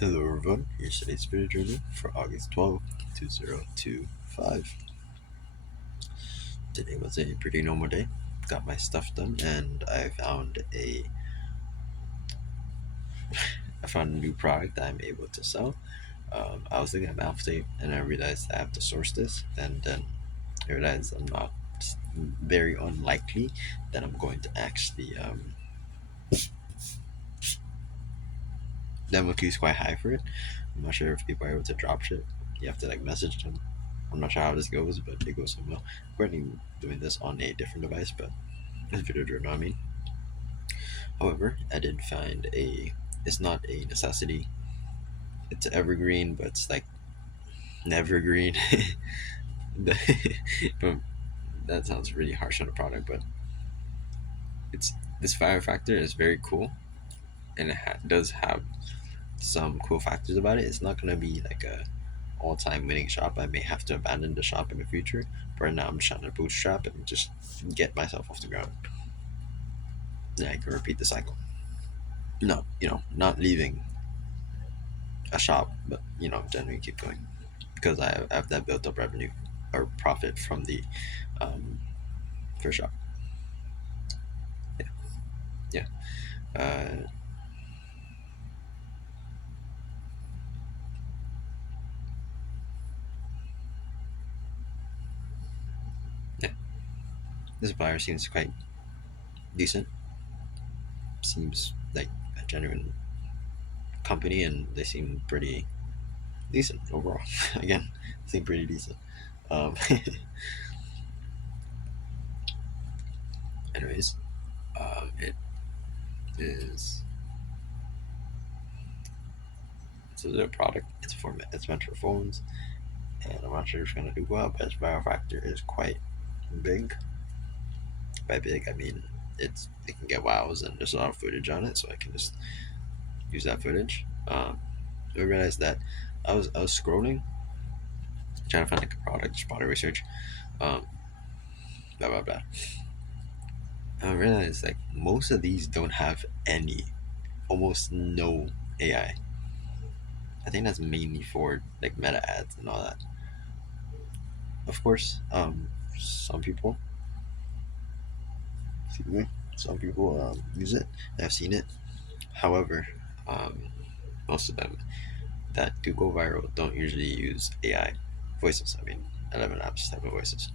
Hello everyone, here's today's spirit journal for August 12th, 2025. Today was a pretty normal day. Got my stuff done and I found a new product that I'm able to sell. I was looking at mouth tape and I realized I have to source this, and then I realized I'm not very unlikely that I'm going to actually the MOQ is quite high for it. I'm not sure if people are able to drop ship. You have to like message them. I'm not sure how this goes, but it goes so well. I'm currently doing this on a different device, but it's video journal, I mean. However, I did find it's not a necessity. It's evergreen, but it's like never green. But that sounds really harsh on the product, but it's this fire factor is very cool, and does have some cool factors about it. It's not gonna be like a all-time winning shop. I may have to abandon the shop in the future, but right now I'm trying to bootstrap and just get myself off the ground. Yeah, I can repeat the cycle. No, not leaving a shop, but generally keep going because I have that built up revenue or profit from the um, first shop. Yeah, yeah, uh, yeah. This buyer seems quite decent. Seems like a genuine company, and they seem pretty decent overall. Again, seem pretty decent. Um, anyways, it is it's a product. It's meant for phones, and I'm not sure if it's gonna do well. But its buyer factor is quite big. By big, I mean it can get wows, and there's a lot of footage on it, so I can just use that footage. I realized that I was scrolling, trying to find like a product research, um, blah blah blah. I realized like most of these don't have almost no AI. I think that's mainly for like meta ads and all that. Of course, some people, excuse me, some people use it. I've seen it. However, um, most of them that do go viral don't usually use AI voices. I mean, 11 apps type of voices.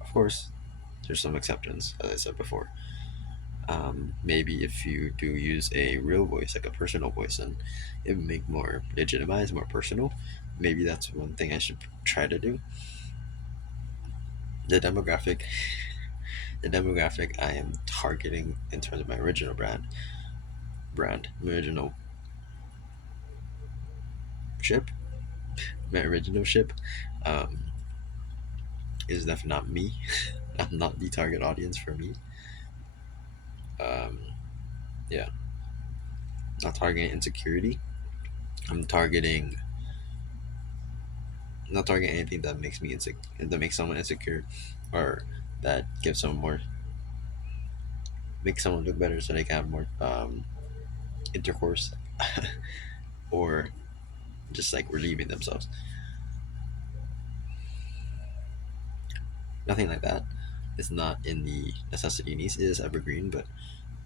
Of course, there's some exceptions, as I said before. Maybe if you do use a real voice, like a personal voice, and it would make more legitimized, more personal. Maybe that's one thing I should try to do. The demographic, the demographic I am targeting in terms of my original my original ship, my original ship, um, is definitely not me. I'm not the target audience for me. Um, yeah, not targeting insecurity. I'm targeting not targeting anything that makes me insecure, that makes someone insecure, or that gives someone more, makes someone look better so they can have more intercourse, or just like relieving themselves. Nothing like that. It's not in the necessity needs. It is evergreen, but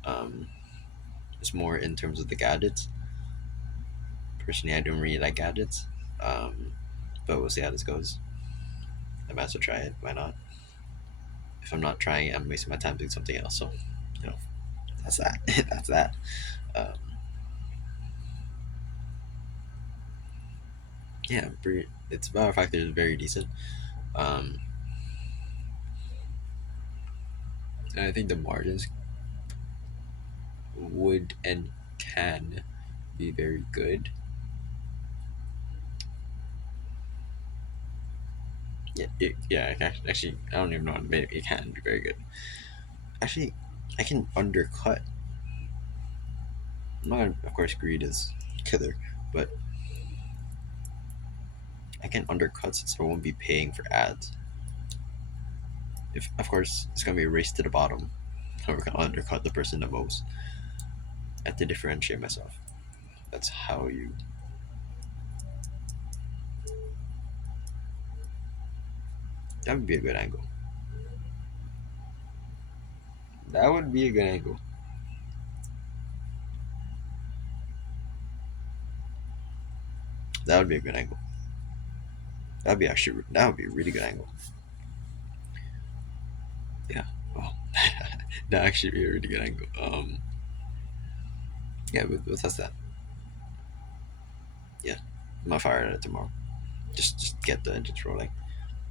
um, it's more in terms of the gadgets. Personally, I don't really like gadgets, um, but we'll see how this goes. I might as well try it. Why not? If I'm not trying it, I'm wasting my time doing something else. So, you know, that's that. That's that. Um, yeah, its power factor is very decent. Um, and I think the margins would and can be very good. Yeah. Actually, I don't even know. Maybe it can be very good. Actually, I can undercut. I'm not gonna, of course, greed is killer, but I can undercut since I won't be paying for ads. If of course it's gonna be a race to the bottom, whoever can undercut the person the most. I have to differentiate myself. That's how you. That would be a good angle. That would be a good angle. That would be a good angle. That'd be actually that would be a really good angle. Yeah. Well, that actually be a really good angle. Yeah, we'll test that. Yeah, I'm gonna fire it tomorrow. Just get the engines rolling.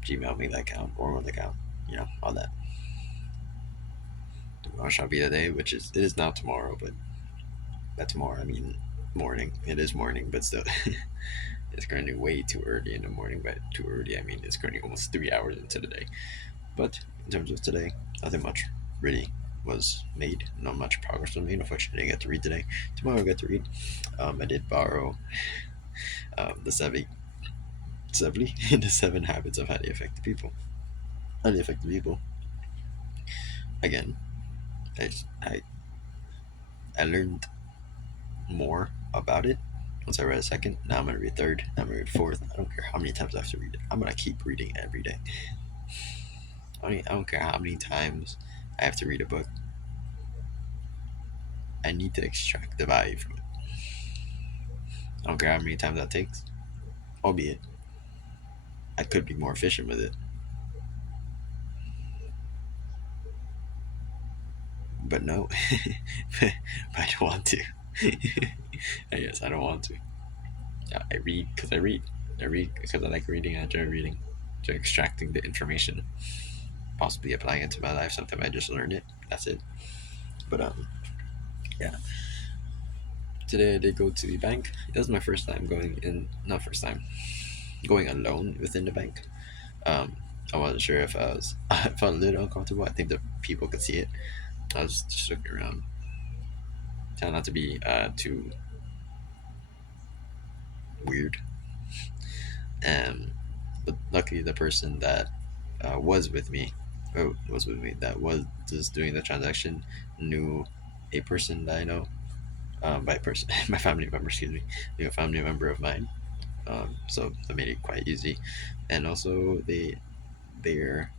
Gmail me that account or on the account. You know all that. Tomorrow shall be the day, which is it is now tomorrow, but by tomorrow I mean morning. It is morning, but still, it's currently way too early in the morning. By too early, I mean it's currently almost 3 hours into the day. But in terms of today, nothing much really was made. Not much progress was made. Unfortunately, I didn't get to read today. Tomorrow I get to read. I did borrow the the seven habits of highly effective people. Highly effective people. Again, I, I, I learned more about it once I read a second. Now I'm gonna read third. Now I'm gonna read fourth. I don't care how many times I have to read it. I'm gonna keep reading every day. I don't care how many times I have to read a book. I need to extract the value from it. I don't care how many times that takes. Albeit, I could be more efficient with it. But no, I don't want to. I guess I don't want to. Yeah, I read because I read. I read because I like reading. I enjoy reading. So extracting the information, possibly applying it to my life. Sometimes I just learn it. That's it. But yeah. Today I did go to the bank. It was my first time going in. Not first time going alone within the bank. Um, I wasn't sure if I felt a little uncomfortable. I think the people could see it. I was just looking around, trying not to be too weird. But luckily, the person that was with me, that was just doing the transaction, knew a person that I know, by person, my family member, excuse me, knew a family member of mine. So that made it quite easy, and also their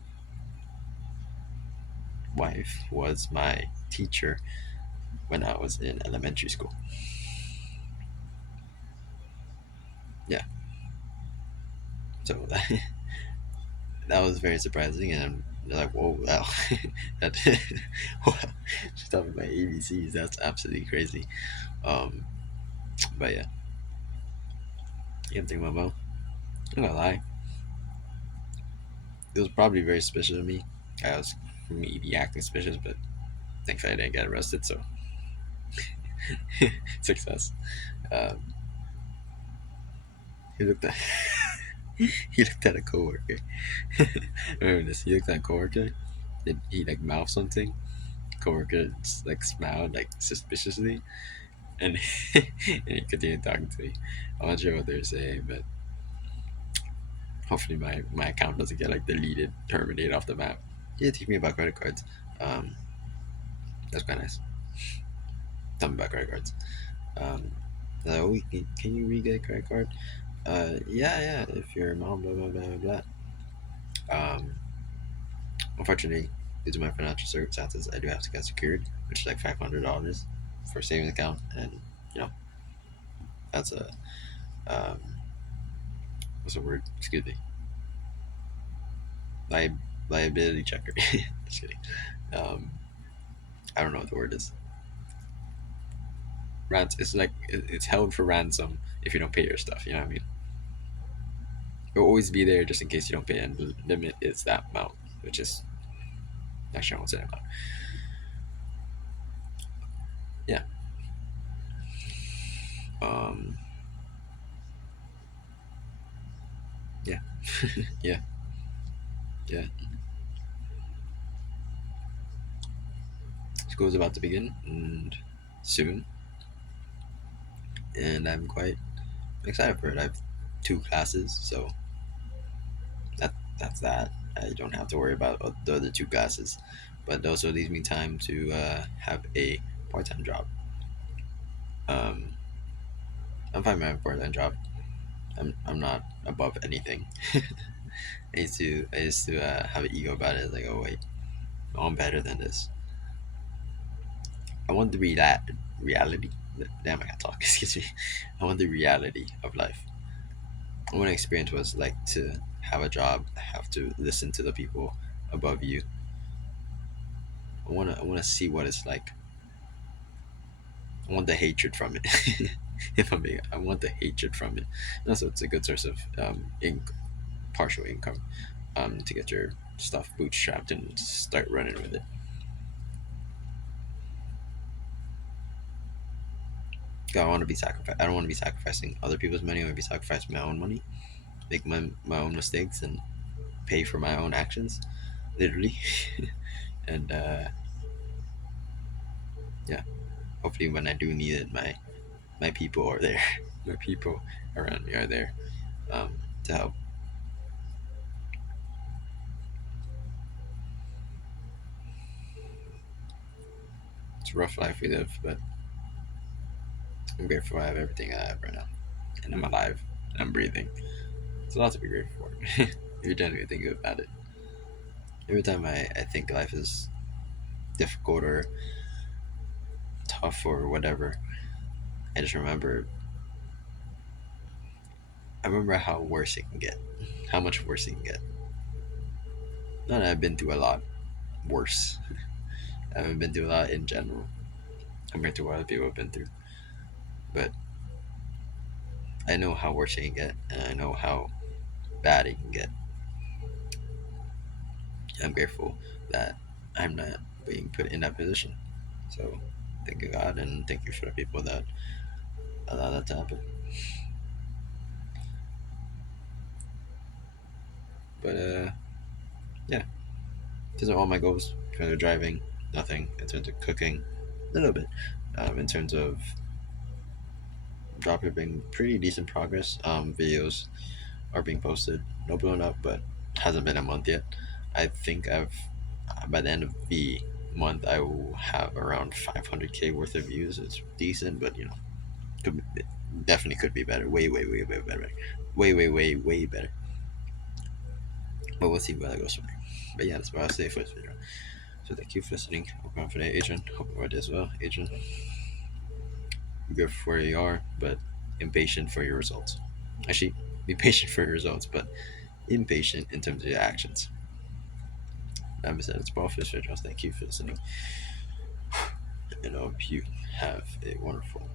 wife was my teacher when I was in elementary school. Yeah, so that was very surprising, and they're like, "Whoa, wow!" that she's talking about ABCs. That's absolutely crazy. Um, but yeah, you have to think about Mo. I'm not gonna lie, it was probably very suspicious of me. I was maybe acting suspicious, but thankfully I didn't get arrested, so success. Um, he looked at he looked at a coworker. Remember this? He looked at a coworker. And he like mouthed something. Coworker just, like smiled like suspiciously, and and he continued talking to me. I'm not sure what they're saying, but hopefully my account doesn't get like deleted, terminated off the map. Yeah, teach me about credit cards. Um, that's quite nice. Tell me about credit cards. Um, oh, can you re-get a credit card? Yeah, yeah. If your mom, blah blah blah blah blah. Unfortunately, due to my financial circumstances, I do have to get secured, which is like $500 for a savings account, and you know that's a um, what's the word? Excuse me, Li- liability checker. Just kidding. Um, I don't know what the word is. It's like it's held for ransom if you don't pay your stuff. You know what I mean? It'll always be there just in case you don't pay, and the limit is that amount, which is actually I won't say that amount. Yeah. Um. Yeah. Yeah. Yeah. School's about to begin, and soon, and I'm quite excited for it. I have two classes, so that's that. I don't have to worry about the other two classes, but it also leaves me time to have a part-time job. Um, find my part-time job. I'm not above anything. I used to have an ego about it. It's like, oh wait, no, I'm better than this. I want the reality. Damn, I can't talk. Excuse me. I want the reality of life. I want to experience what it's like to have a job, have to listen to the people above you. I wanna see what it's like. I want the hatred from it. If I'm being, I want the hatred from it. And also, it's a good source of partial income to get your stuff bootstrapped and start running with it. I want to be sacrificed. I don't want to be sacrificing other people's money. I want to be sacrificing my own money, make my own mistakes, and pay for my own actions, literally. And yeah, hopefully, when I do need it, my people are there. My people around me are there to help. It's a rough life we live, but I'm grateful I have everything I have right now, and I'm alive and I'm breathing. It's a lot to be grateful for. If you're genuinely thinking about it, every time I think life is difficult or tough or whatever, I just remember. I remember how worse it can get, how much worse it can get. Not that I've been through a lot worse. I haven't been through a lot in general compared to what other people have been through, but I know how worse it can get, and I know how bad it can get. I'm grateful that I'm not being put in that position. So thank you God, and thank you for the people that allow that to happen. But yeah, those are all my goals. In terms of driving, nothing. In terms of cooking, a little bit. In terms of dropshipping, pretty decent progress. Videos are being posted. No blown up, but hasn't been a month yet. I think I've by the end of the month I will have around 500K worth of views. It's decent, but could definitely could be better. Way, way, way, way better. Way, way, way, way better. But we'll see where that goes from there. But yeah, that's what I'll say for this video. So thank you for listening. Hope you're confident, Adrian. Hope you're ready as well, Adrian. Be grateful for where you are, but impatient for your results. Actually, be patient for your results, but impatient in terms of your actions. That said, it's Paul Fish. Thank you for listening, and I hope you have a wonderful